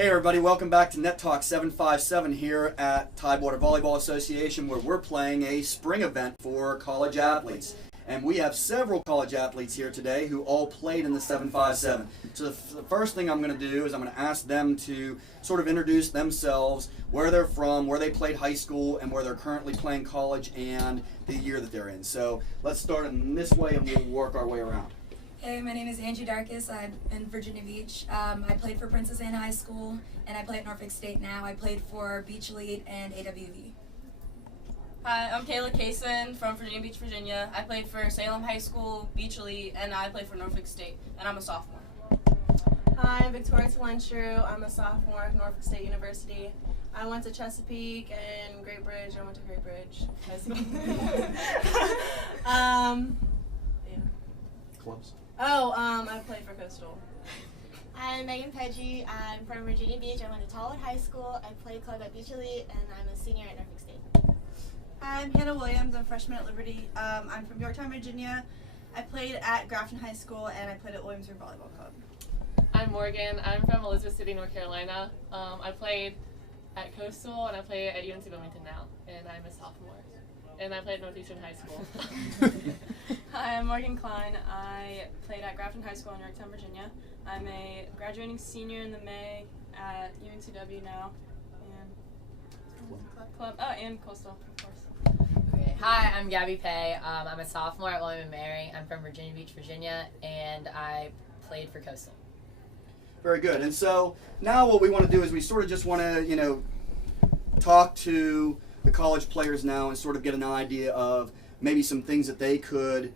Hey everybody, welcome back to Net Talk 757 here at Tallwood Volleyball Association, where we're playing a spring event for college athletes. And we have several college athletes here today who all played in the 757. So the first thing I'm going to do is I'm going to ask them to sort of introduce themselves, where they're from, where they played high school, and where they're currently playing college and the year that they're in. So let's start in this way and we'll work our way around. Hey, my name is Angie Darcus. I'm in Virginia Beach. I played for Princess Anne High School, and I play at Norfolk State now. I played for Beach Elite and AWV. Hi, I'm Kayla Cason from Virginia Beach, Virginia. I played for Salem High School, Beach Elite, and I played for Norfolk State, and I'm a sophomore. Hi, I'm Victoria Tulensru. I'm a sophomore at Norfolk State University. I went to Chesapeake and Great Bridge. I went to Great Bridge. Clubs. I played for Coastal. I'm Meghan Peji. I'm from Virginia Beach. I went to Tallwood High School. I played club at Beach Elite, and I'm a senior at Norfolk State. I'm Hannah Williams. I'm a freshman at Liberty. I'm from Yorktown, Virginia. I played at Grafton High School, and I played at Williamsburg Volleyball Club. I'm Morgan. I'm from Elizabeth City, North Carolina. I played at Coastal, and I play at UNCW Wilmington now, and I'm a sophomore. And I played at Northeastern High School. Hi, I'm Morgan Kline. I played at Grafton High School in Yorktown, Virginia. I'm a graduating senior in the May at UNCW now, and and Coastal, of course. Okay. Hi, I'm Gabby Pay. I'm a sophomore at William & Mary. I'm from Virginia Beach, Virginia, and I played for Coastal. Very good. And so now what we want to do is we sort of just want to, talk to the college players now and sort of get an idea of maybe some things that they could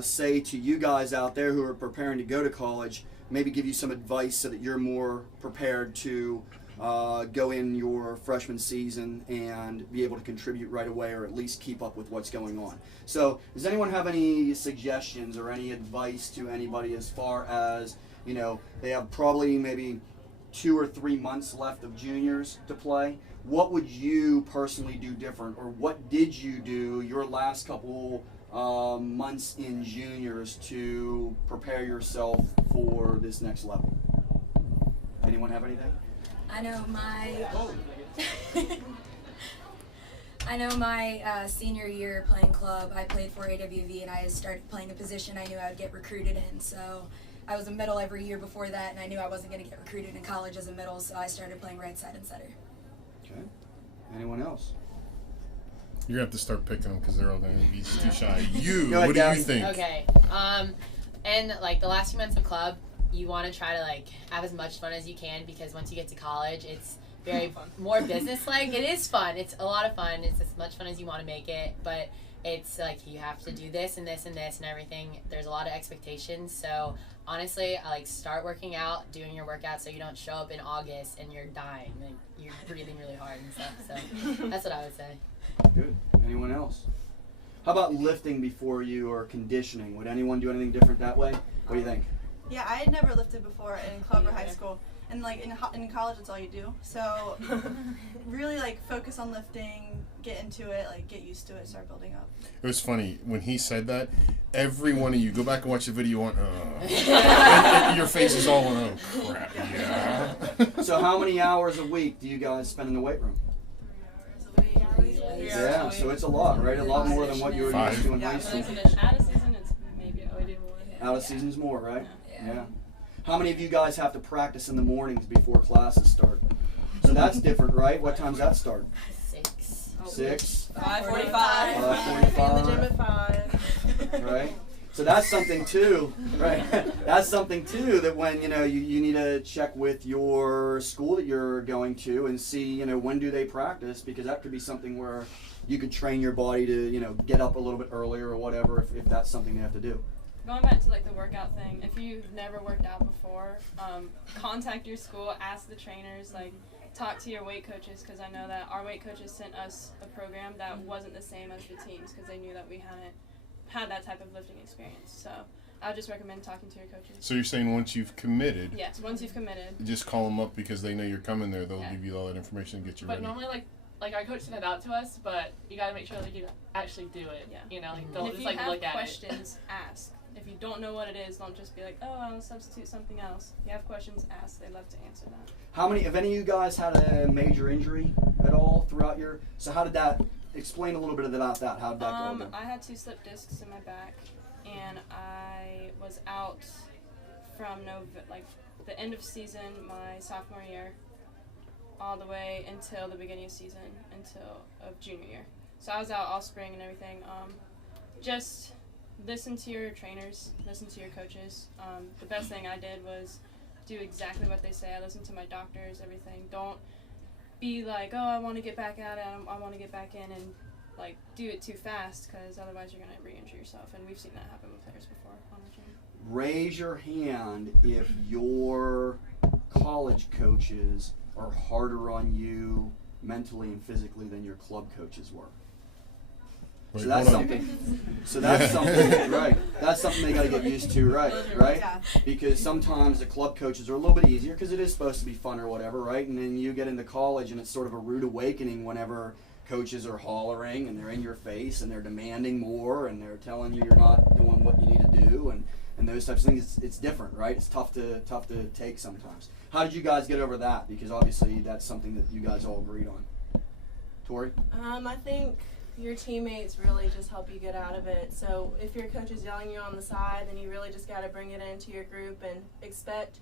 say to you guys out there who are preparing to go to college, maybe give you some advice so that you're more prepared to go in your freshman season and be able to contribute right away, or at least keep up with what's going on. So does anyone have any suggestions or any advice to anybody as far as, they have probably maybe 2 or 3 months left of juniors to play? What would you personally do different, or what did you do your last couple months in juniors to prepare yourself for this next level? Anyone have anything? I know my senior year playing club, I played for AWV, and I started playing a position I knew I would get recruited in. So I was a middle every year before that, and I knew I wasn't going to get recruited in college as a middle, so I started playing right side and setter. Okay. Anyone else? You're going to have to start picking them because they're all going to be too shy. What do Gabby. you think? Okay. And the last few months of club, you want to try to have as much fun as you can, because once you get to college, it's very more business-like. It is fun. It's a lot of fun. It's as much fun as you want to make it, but it's you have to do this and this and this and everything. There's a lot of expectations. So honestly, I start working out, doing your workout, so you don't show up in August and you're dying, you're breathing really hard and stuff. So that's what I would say. Good. Anyone else? How about lifting before you, or conditioning? Would anyone do anything different that way? What do you think? Yeah, I had never lifted before in club or high school, and in college it's all you do. So really focus on lifting, get into it, get used to it, start building up. It was funny when he said that. Every one of you go back and watch the video on. And your face is all on. Oh crap! Yeah. So how many hours a week do you guys spend in the weight room? 3 hours. Yeah, so it's a lot, right? A lot more than what you were used to in high school. Out of season, it's maybe I do more. Out of season's more, right? Yeah. How many of you guys have to practice in the mornings before classes start? So that's different, right? What time's that start? 6. 6? 5:45. 5:45. In the gym at 5. Right? So that's something too, right? That's something too that when, you need to check with your school that you're going to and see, when do they practice, because that could be something where you could train your body to, get up a little bit earlier or whatever if that's something they have to do. Going back to the workout thing, if you've never worked out before, contact your school, ask the trainers, talk to your weight coaches, because I know that our weight coaches sent us a program that wasn't the same as the teams, because they knew that we hadn't had that type of lifting experience. So I would just recommend talking to your coaches. So you're saying once you've committed? Yes, once you've committed. Just call them up because they know you're coming there. They'll give you all that information and get you ready. But normally, our coach sent it out to us, but you got to make sure you actually do it. Yeah. Don't and if just you have look at questions, ask. if you don't know what it is, don't just be like, oh, I'll substitute something else. If you have questions, ask. They love to answer that. How many, if any of you guys had a major injury at all throughout your, so how did that, explain a little bit about that. How did that go? I had 2 slip discs in my back, and I was out from the end of season my sophomore year all the way until the beginning of season of junior year. So I was out all spring and everything. Just listen to your trainers, listen to your coaches. The best thing I did was do exactly what they say. I listened to my doctors, everything. Don't be like, oh, I want to get back at it, I want to get back in, and like do it too fast, because otherwise you're going to re-injure yourself. And we've seen that happen with players before on our team. Raise your hand if your college coaches are harder on you mentally and physically than your club coaches were. Wait, So that's hold on. something. So that's something, right? That's something they got to get used to, right? Right? Yeah. Because sometimes the club coaches are a little bit easier because it is supposed to be fun or whatever, right? And then you get into college and it's sort of a rude awakening whenever coaches are hollering and they're in your face and they're demanding more and they're telling you you're not doing what you need to do and those types of things. It's different, right? It's tough to take sometimes. How did you guys get over that? Because obviously that's something that you guys all agreed on. Tori? I think your teammates really just help you get out of it. So if your coach is yelling you on the side, then you really just got to bring it into your group and expect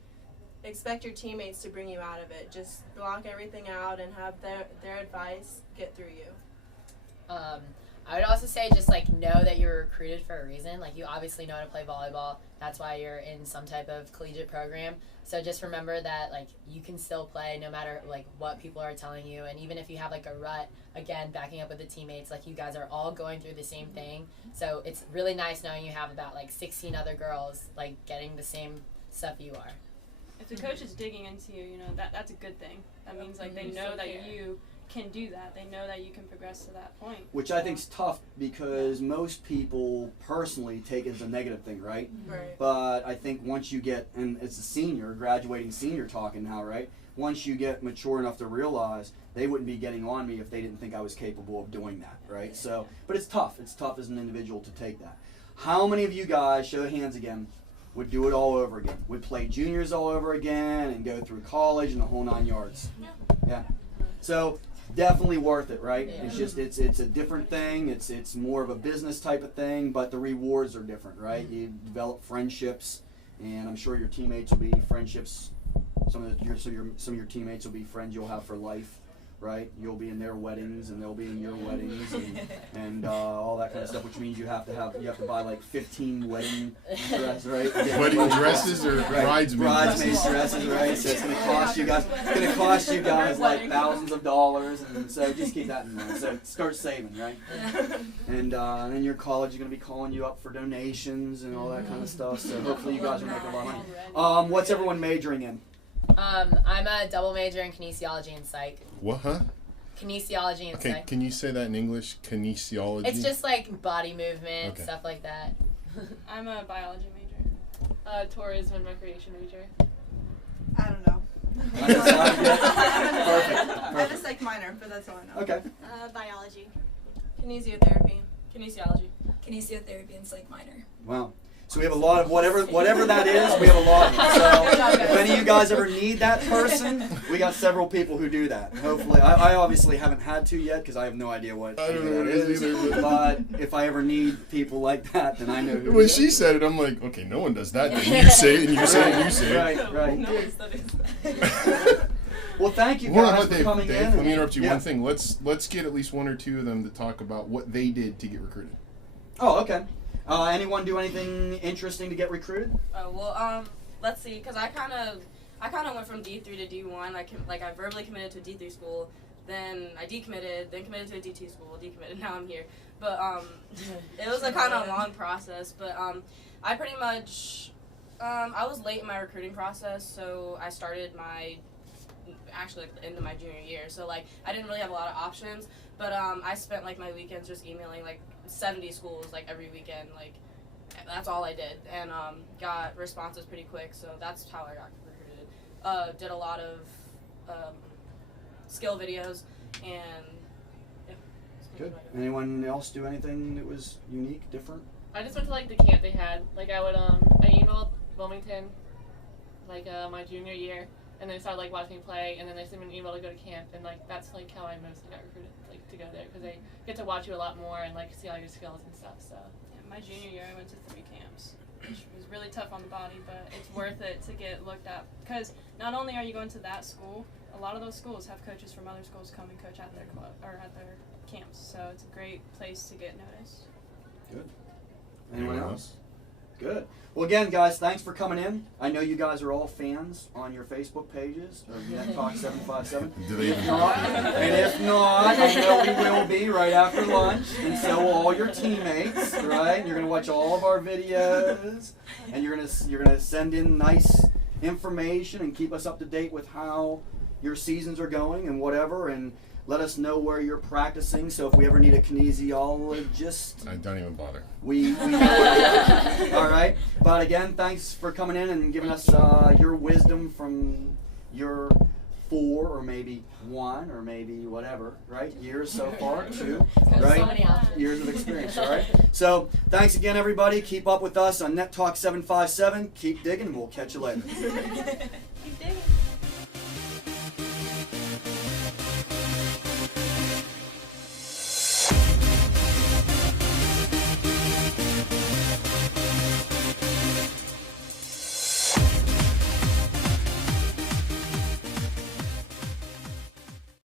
your teammates to bring you out of it. Just block everything out and have their advice get through you. I would also say just like know that you're recruited for a reason. Like you obviously know how to play volleyball. That's why you're in some type of collegiate program. So just remember that like you can still play no matter like what people are telling you. And even if you have like a rut, again, backing up with the teammates, like you guys are all going through the same thing. So it's really nice knowing you have about like 16 other girls like getting the same stuff you are. If the coach is digging into you, that's a good thing. That means like they know that you can do that. They know that you can progress to that point. Which I think is tough because most people personally take it as a negative thing, right? Right. But I think once you get, and it's a senior, graduating senior talking now, right? Once you get mature enough to realize they wouldn't be getting on me if they didn't think I was capable of doing that, right? So, but it's tough. It's tough as an individual to take that. How many of you guys, show of hands again, would do it all over again? Would play juniors all over again and go through college and the whole 9 yards? Yeah. So definitely worth it, right? Yeah. It's just it's a different thing. It's more of a business type of thing, but the rewards are different, right? You develop friendships, and I'm sure your teammates will be friendships. Some of your teammates will be friends you'll have for life, right? You'll be in their weddings, and they'll be in your weddings, and all that kind of stuff. Which means you have to buy like 15 wedding dresses, right? Wedding dresses or bridesmaids? Bridesmaids dresses, right? So it's going to cost you guys. It's going to cost you guys like thousands of dollars, and so just keep that in mind. So start saving, right? And then your college is going to be calling you up for donations and all that kind of stuff. So hopefully you guys will make a lot of money. What's everyone majoring in? I'm a double major in kinesiology and psych. What, huh? Kinesiology and Okay, psych. can you say that in English? Kinesiology? It's just like body movement, Okay. stuff like that. I'm a biology major. Tori is my recreation major. I don't know. I have a psych minor, but that's all I know. Okay. Biology. Kinesiotherapy. Kinesiology. Kinesiotherapy and psych minor. Wow. So we have a lot of whatever that is. We have a lot of it. So if any of you guys ever need that person, we got several people who do that. Hopefully, I obviously haven't had to yet because I have no idea what I don't know what that it is either. But if I ever need people like that, then I know who. When to she get. said it, I'm like, okay, no one does that. Then you say it, and you say it, and you say it. Right. No one studies. Well, thank you Hold on, guys for Dave, coming Dave, in. let me interrupt you. Yeah. One thing. Let's get at least one or two of them to talk about what they did to get recruited. Oh, okay. Anyone do anything interesting to get recruited? Let's see, because I kind of went from D3 to D1. I verbally committed to a D3 school, then I decommitted, then committed to a D2 school, decommitted. Now I'm here. But it was a kind of long process. But I pretty much I was late in my recruiting process, so I started actually at the end of my junior year. So like I didn't really have a lot of options. But I spent like my weekends just emailing like 70 schools like every weekend. Like that's all I did, and got responses pretty quick. So that's how I got recruited. Did a lot of skill videos, and yeah. Good. Anyone else do anything that was unique, different? I just went to like the camp they had. Like I emailed Wilmington like my junior year, and they started like watching me play, and then they sent me an email to go to camp, and like that's like how I mostly got recruited, like to go there, because they get to watch you a lot more and like see all your skills and stuff. So Yeah, my junior year I went to 3 camps, which was really tough on the body, but it's worth it to get looked at, because not only are you going to that school, a lot of those schools have coaches from other schools come and coach at their club or at their camps, so it's a great place to get noticed. Good. Anyone else? Good. Well, again, guys, thanks for coming in. I know you guys are all fans on your Facebook pages of Net Talk 757. Do they even If not, I know we will be right after lunch, and so will all your teammates, right? You're gonna watch all of our videos, and you're gonna send in nice information and keep us up to date with how your seasons are going and whatever, and let us know where you're practicing. So if we ever need a kinesiologist, I don't even bother. we know where you are. All right. But again, thanks for coming in and giving us your wisdom from your 4 or maybe 1 or maybe whatever, right? Years so far, 2, right? So many options. Years of experience, all right? So thanks again, everybody. Keep up with us on Net Talk 757. Keep digging. We'll catch you later.